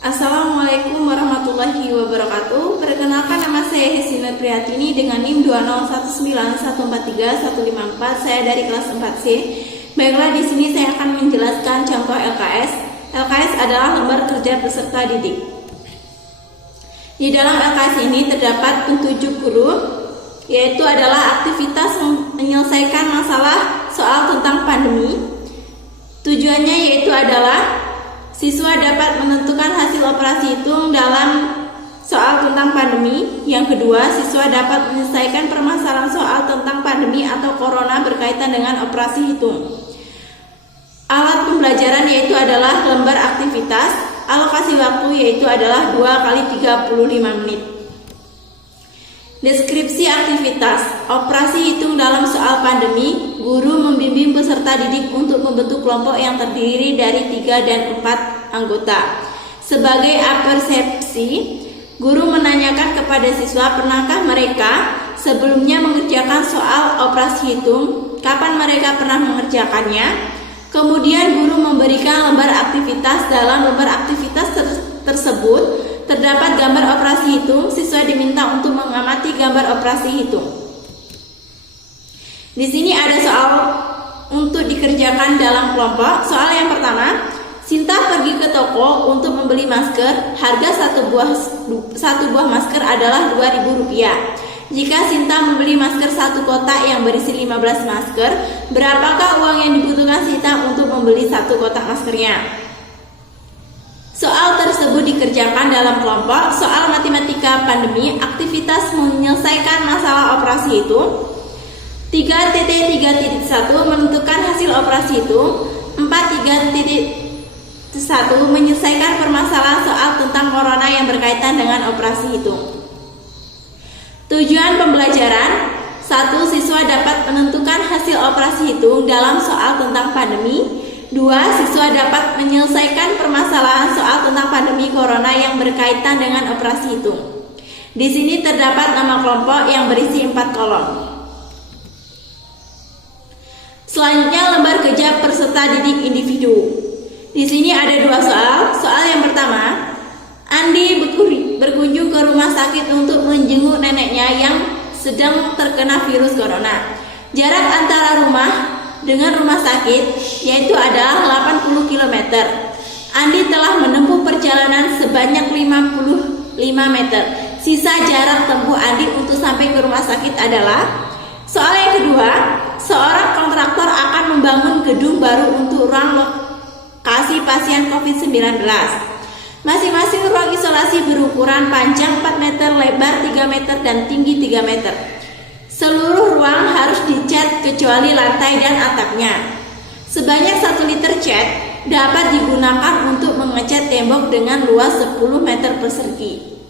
Assalamualaikum warahmatullahi wabarakatuh. Perkenalkan, nama saya Hesti Nur Priyatini dengan NIM 2019143154154. Saya dari kelas 4C. Baiklah, di sini saya akan menjelaskan contoh LKS. LKS adalah lembar kerja peserta didik. Di dalam LKS ini terdapat 7 huruf, yaitu adalah aktivitas menyelesaikan masalah soal tentang pandemi. Tujuannya yaitu adalah siswa dapat menentukan hasil operasi hitung dalam soal tentang pandemi. Yang kedua, siswa dapat menyelesaikan permasalahan soal tentang pandemi atau corona berkaitan dengan operasi hitung. Alat pembelajaran yaitu adalah lembar aktivitas. Alokasi waktu yaitu adalah 2 kali 35 menit. Deskripsi aktivitas operasi hitung dalam soal pandemi. Guru membimbing peserta didik untuk membentuk kelompok yang terdiri dari 3 dan 4 anggota. Sebagai apersepsi, guru menanyakan kepada siswa, pernahkah mereka sebelumnya mengerjakan soal operasi hitung? Kapan mereka pernah mengerjakannya? Kemudian guru memberikan lembar aktivitas. Dalam lembar aktivitas tersebut terdapat gambar operasi hitung. Siswa diminta untuk mengamati gambar operasi hitung. Di sini ada soal untuk dikerjakan dalam kelompok. Soal yang pertama, Sinta pergi ke toko untuk membeli masker. Harga satu buah masker adalah Rp2.000. Jika Sinta membeli masker 1 kotak yang berisi 15 masker, berapakah uang yang dibutuhkan Sinta untuk membeli 1 kotak maskernya? Soal tersebut dikerjakan dalam kelompok. Soal matematika pandemi, aktivitas menyelesaikan masalah operasi itu. 3.3.1 menentukan hasil operasi itu. 4.3.1 menyelesaikan permasalahan soal tentang corona yang berkaitan dengan operasi itu. Tujuan pembelajaran: 1. Siswa dapat menentukan hasil operasi hitung dalam soal tentang pandemi. 2. Siswa dapat menyelesaikan permasalahan soal tentang pandemi corona yang berkaitan dengan operasi hitung. Di sini terdapat nama kelompok yang berisi 4 kolom. Selanjutnya, lembar kerja peserta didik individu. Di sini ada 2 soal. Soal yang pertama, Andi berkunjung ke rumah sakit untuk menjenguk neneknya yang sedang terkena virus corona. Jarak antara rumah dengan rumah sakit yaitu adalah 80 km. Andi telah menempuh perjalanan sebanyak 55 meter. Sisa jarak tempuh Andi untuk sampai ke rumah sakit adalah. Soal yang kedua, seorang kontraktor akan membangun gedung baru untuk ruang lokasi pasien COVID-19. Masing-masing ruang isolasi berukuran panjang 4 meter, lebar 3 meter, dan tinggi 3 meter. Seluruh ruang harus dicat kecuali lantai dan atapnya. Sebanyak 1 liter cat dapat digunakan untuk mengecat tembok dengan luas 10 meter persegi.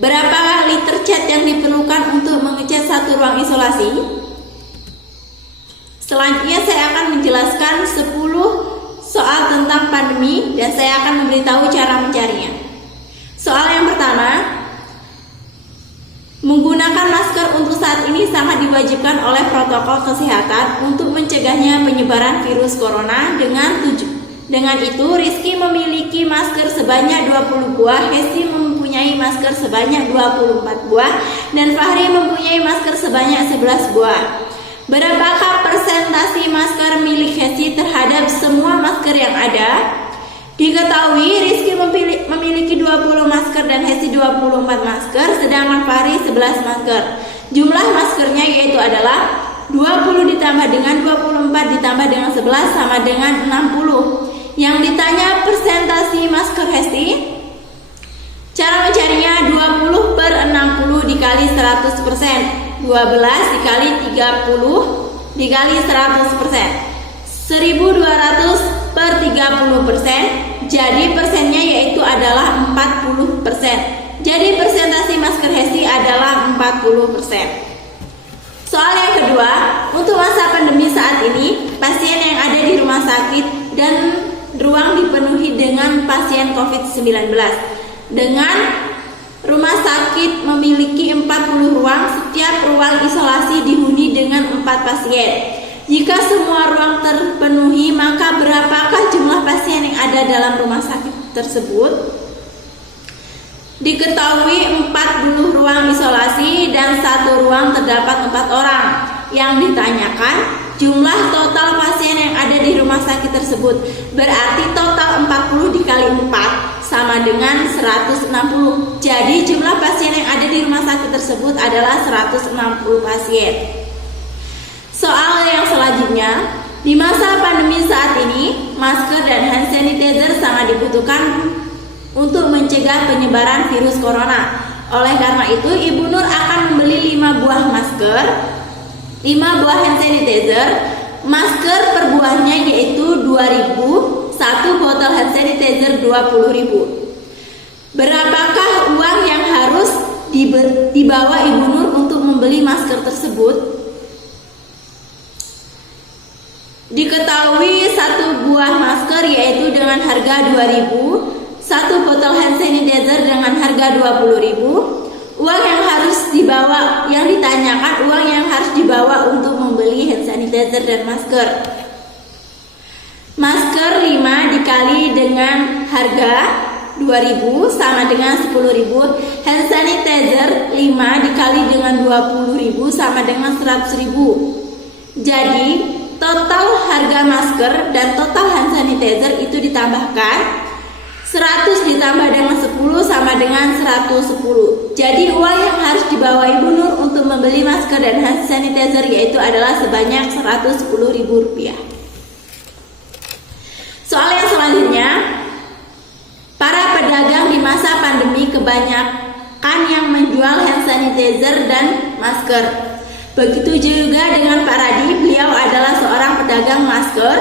Berapa liter cat yang diperlukan untuk mengecat 1 ruang isolasi? Selanjutnya saya akan menjelaskan 10 soal tentang pandemi dan saya akan memberitahu cara mencarinya. Soal yang pertama, menggunakan masker untuk saat ini sangat diwajibkan oleh protokol kesehatan untuk mencegahnya penyebaran virus corona. Dengan itu, Rizky memiliki masker sebanyak 20 buah, Hesti mempunyai masker sebanyak 24 buah, dan Fahri mempunyai masker sebanyak 11 buah. Berapakah persentase masker milik Hesti terhadap semua masker yang ada? Diketahui Rizky memiliki 20 masker dan Hesti 24 masker, sedangkan Fahri 11 masker. Jumlah maskernya yaitu adalah 20 ditambah dengan 24 ditambah dengan 11 sama dengan 60. Yang ditanya persentase masker Hesti. Cara mencarinya 20 per 60 dikali 100%. 12 dikali 30 dikali 100%. 1200 per 30%. Jadi persennya yaitu adalah 40%. Jadi persentase masker Hesti adalah 40%. Soal yang kedua, untuk masa pandemi saat ini, pasien yang ada di rumah sakit dan ruang dipenuhi dengan pasien COVID-19. Dengan rumah sakit memiliki 40 ruang, setiap ruang isolasi dihuni dengan 4 pasien. Jika semua ruang terpenuhi, maka berapakah jumlah pasien yang ada dalam rumah sakit tersebut? Diketahui 40 ruang isolasi dan 1 ruang terdapat 4 orang. Yang ditanyakan jumlah total pasien yang ada di rumah sakit tersebut. Berarti total 40 dikali 4 sama dengan 160. Jadi jumlah pasien yang ada di rumah sakit tersebut adalah 160 pasien. Soal yang selanjutnya, di masa pandemi saat ini, masker dan hand sanitizer sangat dibutuhkan untuk mencegah penyebaran virus corona. Oleh karena itu, Ibu Nur akan membeli 5 buah masker, 5 buah hand sanitizer. Masker per buahnya yaitu 2.000, 1 botol hand sanitizer 20.000. Berapakah uang yang harus dibawa Ibu Nur untuk membeli masker tersebut? Diketahui 1 buah masker yaitu dengan harga 2.000, 1 botol hand sanitizer dengan harga 20.000. Uang yang harus dibawa, yang ditanyakan uang yang harus dibawa untuk membeli hand sanitizer dan masker. Masker 5 dikali dengan harga 2.000 sama dengan 10.000. Hand sanitizer 5 dikali dengan 20.000 sama dengan 100.000. Jadi total harga masker dan total hand sanitizer itu ditambahkan 100 ditambah dengan 10 sama dengan 110. Jadi uang yang harus dibawa Ibu Nur untuk membeli masker dan hand sanitizer yaitu adalah sebanyak Rp110.000. Soal yang selanjutnya, para pedagang di masa pandemi kebanyakan yang menjual hand sanitizer dan masker. Begitu juga dengan Pak Radi, beliau adalah seorang pedagang masker.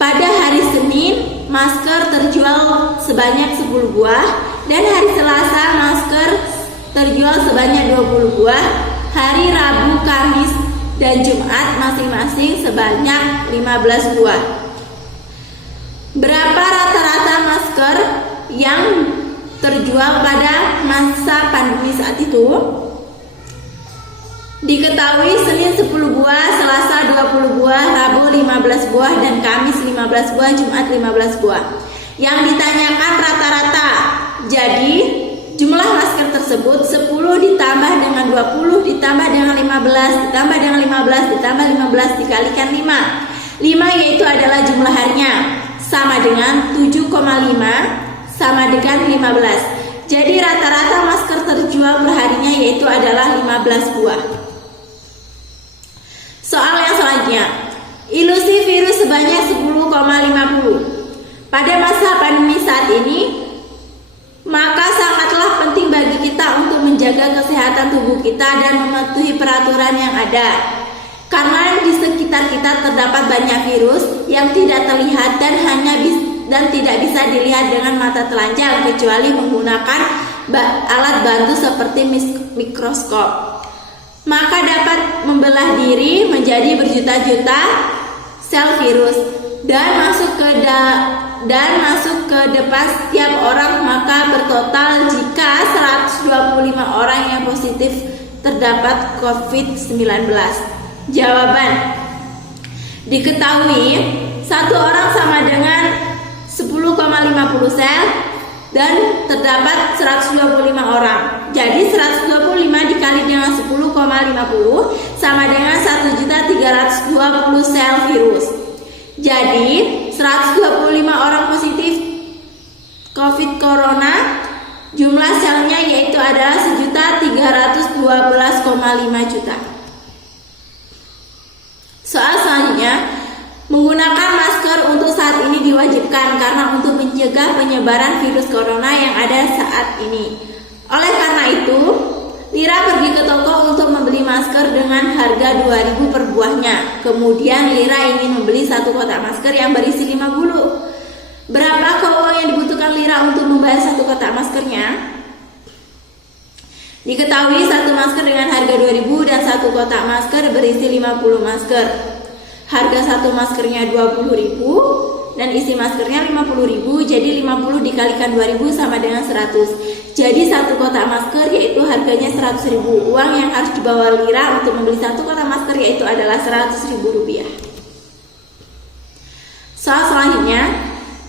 Pada hari Senin, masker terjual sebanyak 10 buah, dan hari Selasa masker terjual sebanyak 20 buah. Hari Rabu, Kamis, dan Jumat masing-masing sebanyak 15 buah. Berapa rata-rata masker yang terjual pada masa pandemi saat itu? Diketahui Senin 10 buah, Selasa 20 buah, Rabu 15 buah, dan Kamis 15 buah, Jumat 15 buah. Yang ditanyakan rata-rata. Jadi jumlah masker tersebut 10 ditambah dengan 20 ditambah dengan 15 ditambah dengan 15 ditambah 15 dikalikan 5. 5 yaitu adalah jumlah harinya, sama dengan 7,5 sama dengan 15. Jadi rata-rata masker terjual perharinya yaitu adalah 15 buah. Soal yang selanjutnya, ilusi virus sebanyak 10,50. Pada masa pandemi saat ini, maka sangatlah penting bagi kita untuk menjaga kesehatan tubuh kita dan mematuhi peraturan yang ada. Karena di sekitar kita terdapat banyak virus yang tidak terlihat dan tidak bisa dilihat dengan mata telanjang kecuali menggunakan alat bantu seperti mikroskop. Maka dapat membelah diri menjadi berjuta-juta sel virus dan masuk ke depan setiap orang, maka bertotal jika 125 orang yang positif terdapat COVID-19. Jawaban: diketahui 1 orang sama dengan 10,50 sel dan terdapat 125 orang. Jadi 125 dikali dengan 10,50 sama dengan 1.320 sel virus. Jadi 125 orang positif COVID corona, jumlah selnya yaitu adalah 1.312,5 juta. Soal selanjutnya, menggunakan masker untuk saat ini diwajibkan karena untuk mencegah penyebaran virus corona yang ada saat ini. Oleh karena itu, Lira pergi ke toko untuk membeli masker dengan harga 2.000 per buahnya. Kemudian Lira ingin membeli 1 kotak masker yang berisi 5 bulu. Berapa uang yang dibutuhkan Lira untuk membayar 1 kotak maskernya? Diketahui 1 masker dengan harga 2.000 dan 1 kotak masker berisi 50 masker. Harga 1 maskernya 20.000 dan isi maskernya 50.000, jadi 50 dikalikan 2.000 sama dengan 100. Jadi 1 kotak masker yaitu harganya 100.000. Uang yang harus dibawa Lira untuk membeli 1 kotak masker yaitu adalah Rp100.000. Soal selanjutnya,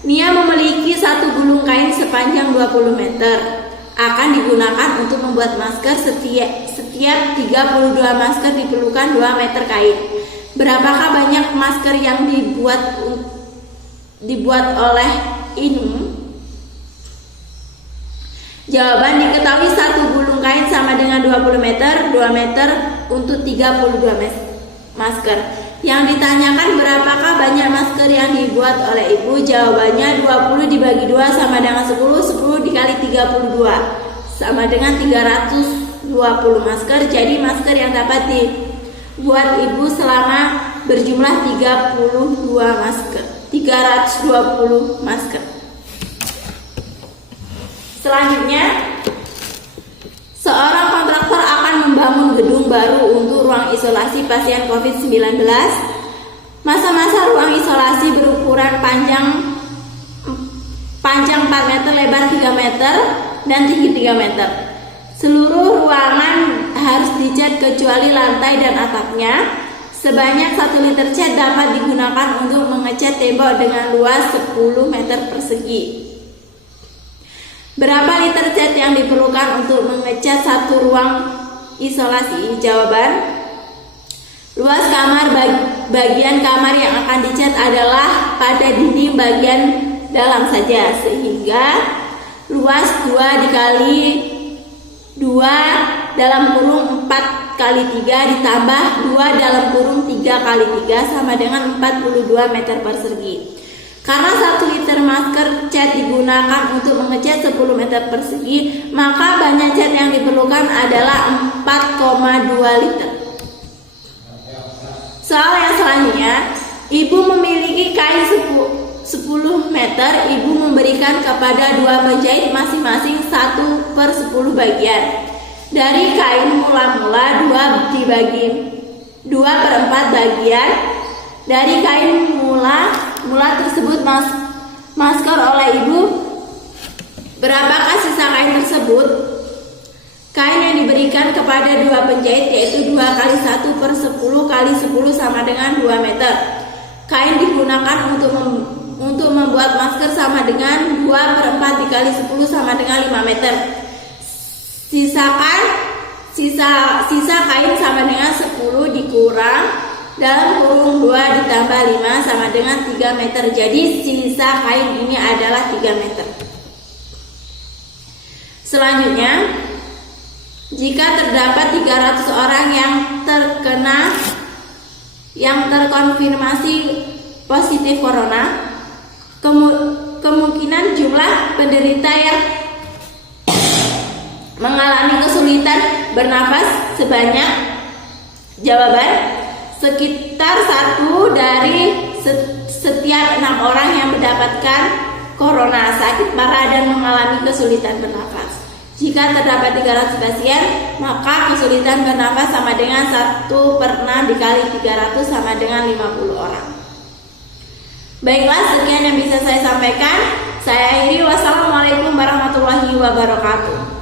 Nia memiliki 1 gulung kain sepanjang 20 meter. akan digunakan untuk membuat masker. Setiap 32 masker diperlukan 2 meter kain. Berapakah banyak masker yang dibuat oleh Inung? Jawaban: diketahui satu gulung kain sama dengan 20 meter, 2 meter untuk 32 masker. Yang ditanyakan berapakah banyak masker yang dibuat oleh ibu? Jawabannya 20 dibagi 2 sama dengan 10, 10 dikali 32 sama dengan 320 masker. Jadi masker yang dapat dibuat ibu selama berjumlah 32 masker, 320 masker. Selanjutnya, seorang kontraktor akan membangun gedung baru untuk ruang isolasi pasien COVID-19. Masa-masa ruang isolasi berukuran panjang 4 meter, lebar 3 meter, dan tinggi 3 meter. Seluruh ruangan harus dicat kecuali lantai dan atapnya. Sebanyak 1 liter cat dapat digunakan untuk mengecat tembok dengan luas 10 meter persegi. Berapa liter cat yang diperlukan untuk mengecat satu ruang isolasi? Jawaban: luas kamar bagian kamar yang akan dicat adalah pada dinding bagian dalam saja, sehingga luas 2 dikali 2 dalam kurung 4 kali 3 ditambah 2 dalam kurung 3 kali 3 sama dengan 42 meter persegi. Karena 1 liter masker cat digunakan untuk mengecat 10 meter persegi, maka banyak cat yang diperlukan adalah 4,2 liter. Soal yang selanjutnya, ibu memiliki kain 10 meter, ibu memberikan kepada 2 penjahit masing-masing 1/10 bagian. Dari kain mula-mula 2 dibagi 2/4 bagian. Dari kain mula tersebut masker oleh ibu, berapakah sisa kain tersebut? Kain yang diberikan kepada 2 penjahit yaitu 2 kali 1/10 kali 10 sama dengan 2 meter. Kain digunakan untuk membuat masker sama dengan 2/4 dikali 10 sama dengan 5 meter. Sisa kain sama dengan 10 dikurang dalam kurung 2 ditambah 5 sama dengan 3 meter. Jadi sisa kain ini adalah 3 meter. Selanjutnya, jika terdapat 300 orang yang terkonfirmasi positif corona, kemungkinan jumlah penderita yang mengalami kesulitan bernafas sebanyak? Jawaban: sekitar 1 dari setiap 6 orang yang mendapatkan corona sakit parah dan mengalami kesulitan bernafas. Jika terdapat 300 pasien, maka kesulitan bernafas sama dengan 1/6 dikali 300 sama dengan 50 orang. Baiklah, sekian yang bisa saya sampaikan. Saya akhiri. Wassalamualaikum warahmatullahi wabarakatuh.